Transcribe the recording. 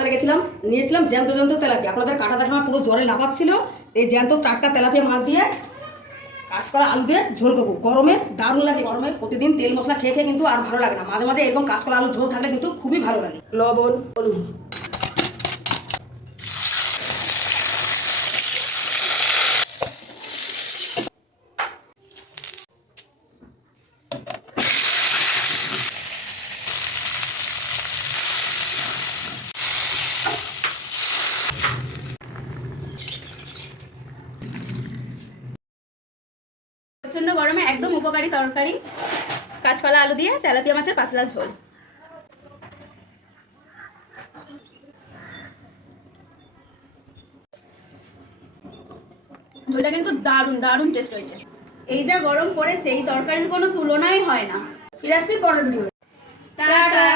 বাজারে গেছিলাম, নিয়েছিলাম জ্যান্ত তেলাপিয়া। আপনাদের কাটা দেখানো পুরো জ্বরে লাফাচ্ছিল। এই জ্যান্ত টাটকা তেলাপিয়া মাছ দিয়ে কাঁচকলা আলু দিয়ে ঝোল করবো। গরমে দারুণ লাগে। গরমে প্রতিদিন তেল মশলা খেয়ে খেয়ে কিন্তু আর ভালো লাগে না। মাঝে মাঝে এরকম কাঁচকলা আলু ঝোল থাকলে কিন্তু খুবই ভালো লাগে। লবণ, হলুদ, প্রচন্ড গরমে একদম উপকারী তরকারি কাঁচকলা আলু দিয়ে তেলাপিয়া মাছের পাতলা ঝোল। ঝোলটা কিন্তু দারুণ দারুণ টেস্ট হয়েছে। এই যা গরম পড়েছে এই তরকারির কোনো তুলনাই হয় না। ফিরে আসছি পরের ভিডিও। টাটা।